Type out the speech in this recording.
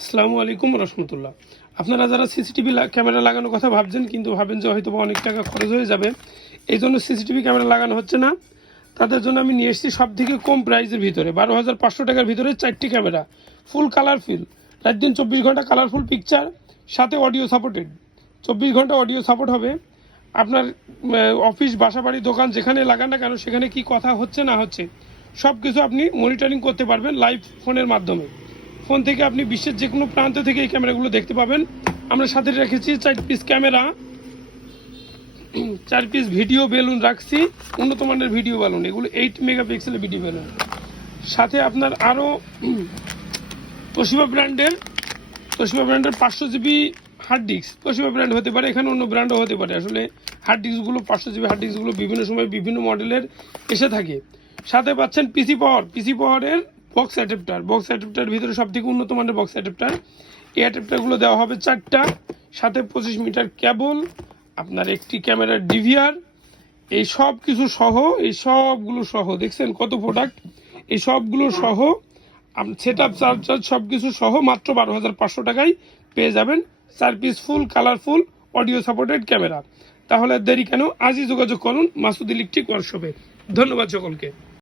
আসসালামু আলাইকুম রহমতুল্লাহ। আপনারা যারা সিসিটিভি ক্যামেরা লাগানোর কথা ভাবছেন, কিন্তু ভাবেন যে হয়তো অনেক টাকা খরচ হয়ে যাবে, এই জন্য সিসিটিভি ক্যামেরা লাগানো হচ্ছে না, তাদের জন্য আমি নিয়ে এসেছি সব থেকে কম প্রাইসের ভিতরে 12,500 টাকার ভিতরে 4টি ক্যামেরা, ফুল কালারফুল, রাত দিন 24 ঘন্টা কালারফুল পিকচার, সাথে অডিও সাপোর্টেড। 24 ঘন্টা অডিও সাপোর্ট হবে। আপনার অফিস, বাসা, বাড়ি, দোকান যেখানে লাগান না কেন সেখানে কি কথা হচ্ছে না হচ্ছে সব কিছু আপনি মনিটরিং করতে পারবেন লাইভ ফোনের মাধ্যমে। ফোন থেকে আপনি বিশ্বের যে কোনো প্রান্ত থেকে এই ক্যামেরাগুলো দেখতে পাবেন। আমরা সাথে রেখেছি 4 piece camera, 4 piece video balun রাখছি, উন্নত মানের ভিডিও বেলুন, এগুলো 8 মেগাপিক্সেলের ভিডিও বেলুন। সাথে আপনার আরও তোশিবা ব্র্যান্ডের 500 GB hard disk. Toshiba brand হতে পারে, এখানে অন্য ব্র্যান্ডও হতে পারে। আসলে হার্ড ডিস্কগুলো 500 জিবি হার্ড ডিস্কগুলো বিভিন্ন সময় বিভিন্ন মডেলের এসে থাকে। সাথে পাচ্ছেন পিসি পাওয়ারের বক্স অ্যাডাপ্টার ভিতরে সব থেকে উন্নত মানের বক্স অ্যাডাপ্টার। এই অ্যাডাপ্টারগুলো দেওয়া হবে 4টা, সাথে 25 মিটার কেবল, আপনার একটি ক্যামেরার ডিভিআর, এই সব কিছু সহ, এই সবগুলো সহ দেখছেন কত প্রোডাক্ট, এই সবগুলো সহ সেট আপ চার্জার সব কিছু সহ মাত্র 12,500 টাকায় পেয়ে যাবেন 4 piece full colourful audio supported camera. তাহলে দেরি কেন, আজই যোগাযোগ করুন মাসুদ ইলেকট্রিক ওয়ার্কশপে। ধন্যবাদ সকলকে।